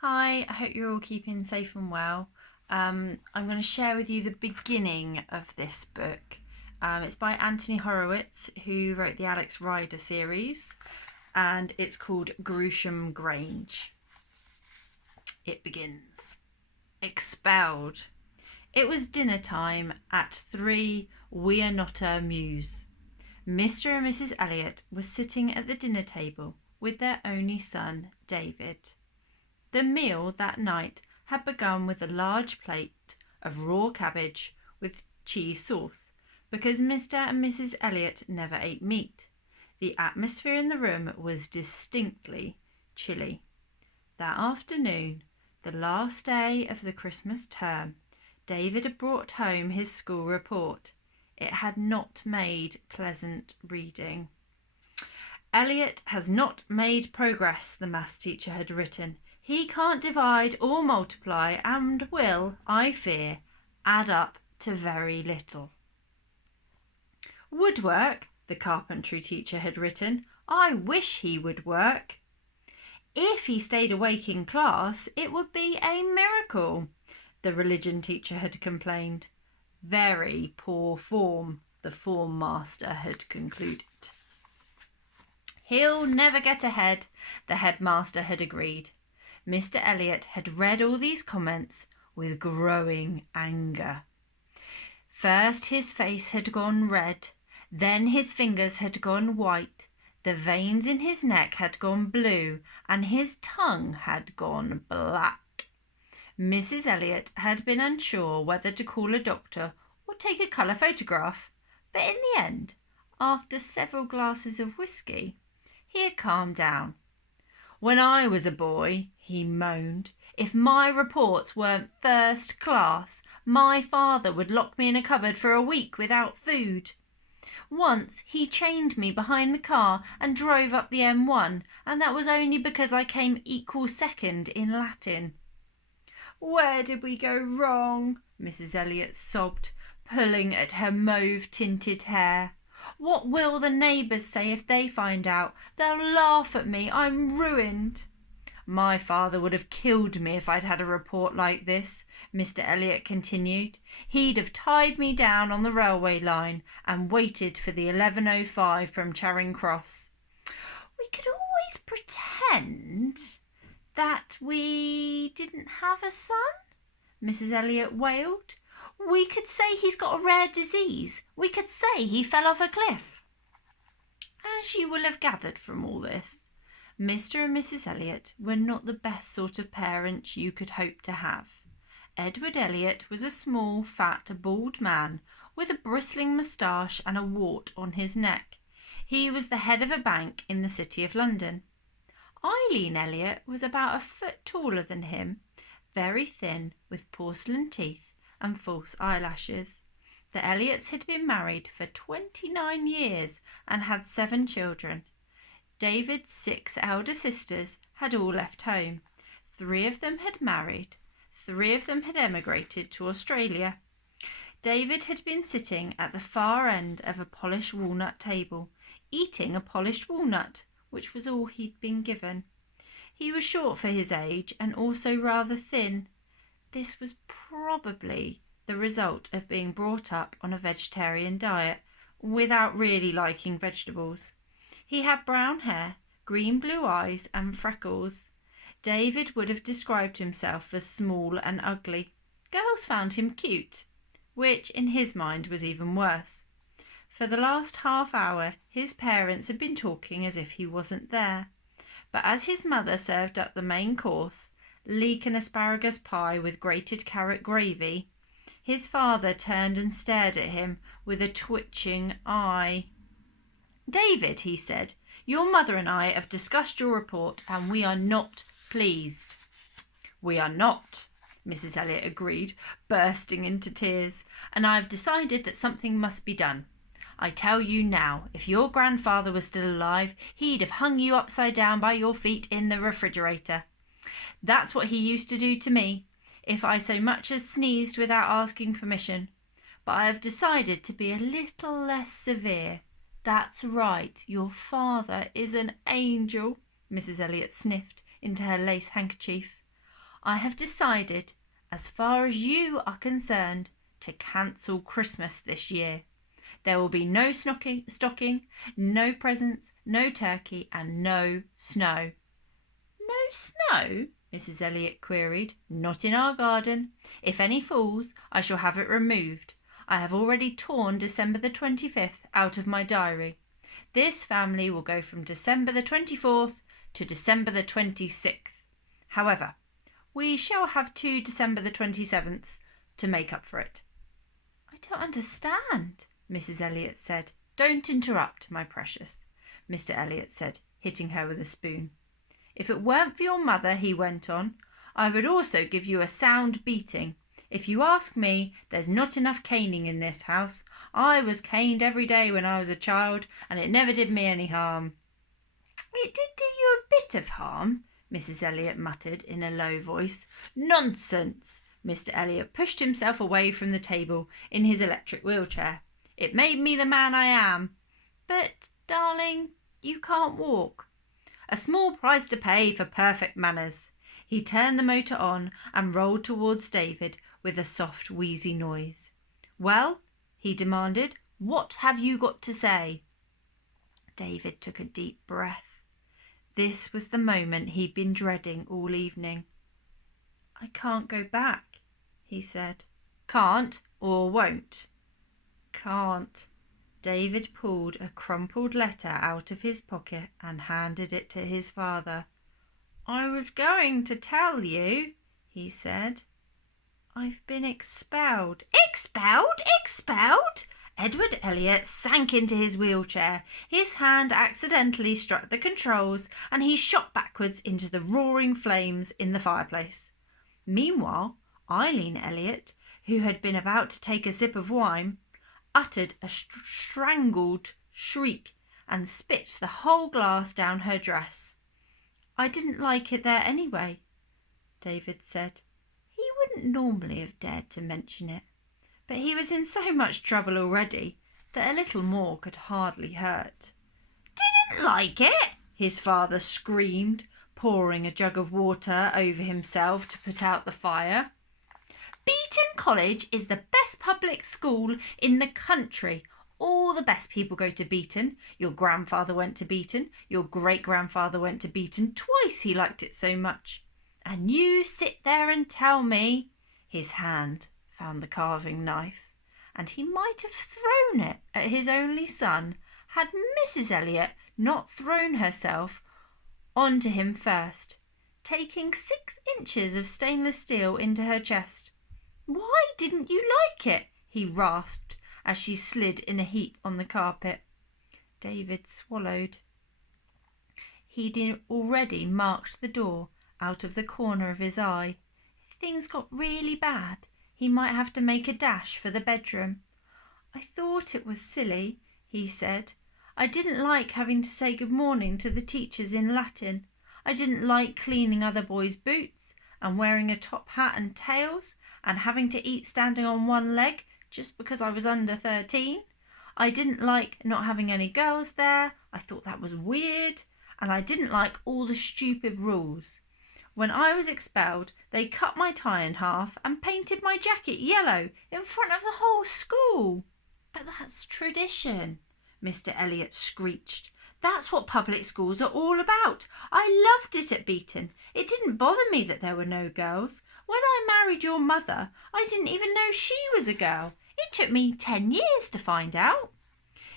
Hi, I hope you're all keeping safe and well. I'm going to share with you the beginning of this book. It's by Anthony Horowitz, who wrote the Alex Rider series, and it's called Groosham Grange. It begins. Expelled. It was dinner time at 3 Wearnotter Mews. Mr. and Mrs. Elliott were sitting at the dinner table with their only son, David. The meal that night had begun with a large plate of raw cabbage with cheese sauce, because Mr. and Mrs. Elliott never ate meat. The atmosphere in the room was distinctly chilly. That afternoon, the last day of the Christmas term, David had brought home his school report. It had not made pleasant reading. Elliott has not made progress, the maths teacher had written. He can't divide or multiply and will, I fear, add up to very little. Woodwork, the carpentry teacher had written. I wish he would work. If he stayed awake in class, it would be a miracle, the religion teacher had complained. Very poor form, the form master had concluded. He'll never get ahead, the headmaster had agreed. Mr. Elliott had read all these comments with growing anger. First his face had gone red, then his fingers had gone white, the veins in his neck had gone blue, and his tongue had gone black. Mrs. Elliott had been unsure whether to call a doctor or take a colour photograph, but in the end, after several glasses of whisky, he had calmed down. When I was a boy, he moaned, if my reports weren't first class, my father would lock me in a cupboard for a week without food. Once he chained me behind the car and drove up the M1, and that was only because I came equal second in Latin. Where did we go wrong? Mrs. Elliott sobbed, pulling at her mauve-tinted hair. What will the neighbours say if they find out? They'll laugh at me. I'm ruined. My father would have killed me if I'd had a report like this, Mr. Elliott continued. He'd have tied me down on the railway line and waited for the 11:05 from Charing Cross. We could always pretend that we didn't have a son, Mrs. Elliott wailed. We could say he's got a rare disease. We could say he fell off a cliff. As you will have gathered from all this, Mr. and Mrs. Elliott were not the best sort of parents you could hope to have. Edward Elliott was a small, fat, bald man with a bristling moustache and a wart on his neck. He was the head of a bank in the City of London. Eileen Elliott was about a foot taller than him, very thin, with porcelain teeth and false eyelashes. The Elliots had been married for 29 years and had 7 children. David's 6 elder sisters had all left home. 3 of them had married. 3 of them had emigrated to Australia. David had been sitting at the far end of a polished walnut table, eating a polished walnut, which was all he'd been given. He was short for his age and also rather thin. This was probably the result of being brought up on a vegetarian diet without really liking vegetables. He had brown hair, green-blue eyes and freckles. David would have described himself as small and ugly. Girls found him cute, which in his mind was even worse. For the last half hour his parents had been talking as if he wasn't there. But as his mother served up the main course, leek and asparagus pie with grated carrot gravy, his father turned and stared at him with a twitching eye. David, he said, your mother and I have discussed your report and we are not pleased. We are not, Mrs. Elliott agreed, bursting into tears, and I have decided that something must be done. I tell you now, if your grandfather was still alive, he'd have hung you upside down by your feet in the refrigerator. That's what he used to do to me, if I so much as sneezed without asking permission. But I have decided to be a little less severe. That's right, your father is an angel, Mrs. Elliott sniffed into her lace handkerchief. I have decided, as far as you are concerned, to cancel Christmas this year. There will be no stocking, no presents, no turkey, and no snow." "No snow?" Mrs. Elliott queried. "Not in our garden. If any falls, I shall have it removed. I have already torn December the 25th out of my diary. This family will go from December the 24th to December the 26th. However, we shall have 2 December the 27th to make up for it." "I don't understand," Mrs. Elliott said. "Don't interrupt, my precious," Mr. Elliott said, hitting her with a spoon. "If it weren't for your mother," he went on, "I would also give you a sound beating. If you ask me, there's not enough caning in this house. I was caned every day when I was a child, and it never did me any harm." "It did do you a bit of harm," Mrs. Elliott muttered in a low voice. "Nonsense!" Mr. Elliott pushed himself away from the table in his electric wheelchair. "It made me the man I am." "But, darling, you can't walk." "A small price to pay for perfect manners." He turned the motor on and rolled towards David with a soft, wheezy noise. "Well," he demanded, "what have you got to say?" David took a deep breath. This was the moment he'd been dreading all evening. "I can't go back," he said. "Can't or won't?" "Can't." David pulled a crumpled letter out of his pocket and handed it to his father. "I was going to tell you," he said. "I've been expelled." "Expelled? Expelled?" Edward Elliott sank into his wheelchair. His hand accidentally struck the controls and he shot backwards into the roaring flames in the fireplace. Meanwhile, Eileen Elliott, who had been about to take a sip of wine, uttered a strangled shriek and spit the whole glass down her dress. "I didn't like it there anyway," David said. He wouldn't normally have dared to mention it, but he was in so much trouble already that a little more could hardly hurt. "Didn't like it?" his father screamed, pouring a jug of water over himself to put out the fire. "Beeton College is the best public school in the country. All the best people go to Beeton. Your grandfather went to Beeton. Your great-grandfather went to Beeton. Twice he liked it so much. And you sit there and tell me—" His hand found the carving knife, and he might have thrown it at his only son had Mrs. Elliott not thrown herself onto him first, taking 6 inches of stainless steel into her chest. "Why didn't you like it?" he rasped as she slid in a heap on the carpet. David swallowed. He'd already marked the door out of the corner of his eye. If things got really bad, he might have to make a dash for the bedroom. "I thought it was silly," he said. "I didn't like having to say good morning to the teachers in Latin. I didn't like cleaning other boys' boots and wearing a top hat and tails and having to eat standing on one leg just because I was under 13. I didn't like not having any girls there. I thought that was weird. And I didn't like all the stupid rules. When I was expelled, they cut my tie in half and painted my jacket yellow in front of the whole school." "But that's tradition," Mr. Elliott screeched. "That's what public schools are all about. I loved it at Beeton. It didn't bother me that there were no girls. When I married your mother, I didn't even know she was a girl. It took me 10 years to find out."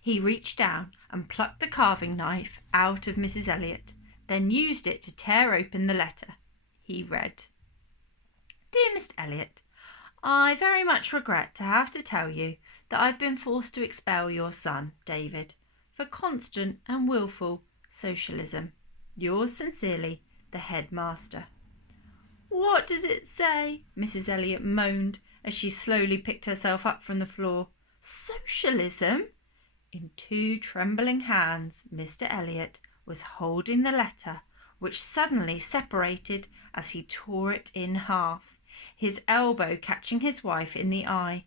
He reached down and plucked the carving knife out of Mrs. Elliott, then used it to tear open the letter. He read: "Dear Mr. Elliott, I very much regret to have to tell you that I've been forced to expel your son, David, for constant and wilful socialism. Yours sincerely, the headmaster." "What does it say?" Mrs. Elliott moaned as she slowly picked herself up from the floor. "Socialism?" In 2 trembling hands, Mr. Elliott was holding the letter, which suddenly separated as he tore it in half, his elbow catching his wife in the eye.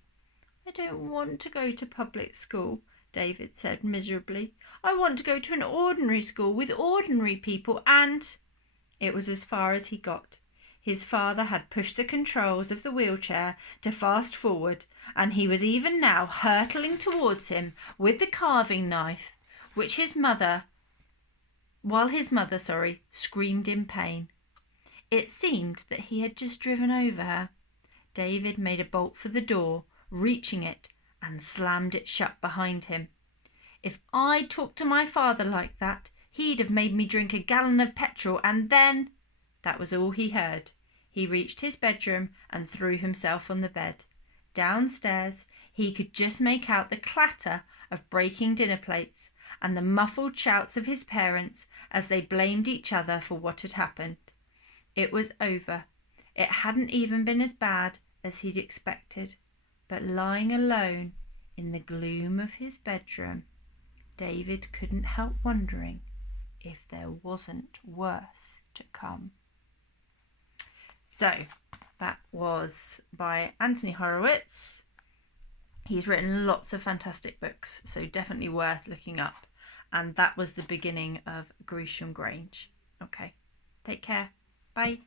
"I don't want to go to public school," David said miserably. "I want to go to an ordinary school with ordinary people and—" It was as far as he got. His father had pushed the controls of the wheelchair to fast forward, and he was even now hurtling towards him with the carving knife, while his mother, screamed in pain. It seemed that he had just driven over her. David made a bolt for the door, reaching it, and slammed it shut behind him. If I'd talked to my father like that, he'd have made me drink a gallon of petrol, and then... That was all he heard. He reached his bedroom and threw himself on the bed. Downstairs, he could just make out the clatter of breaking dinner plates and the muffled shouts of his parents as they blamed each other for what had happened. It was over. It hadn't even been as bad as he'd expected. But lying alone in the gloom of his bedroom, David couldn't help wondering if there wasn't worse to come. So, that was by Anthony Horowitz. He's written lots of fantastic books, so definitely worth looking up. And that was the beginning of Groosham Grange. Okay, take care. Bye.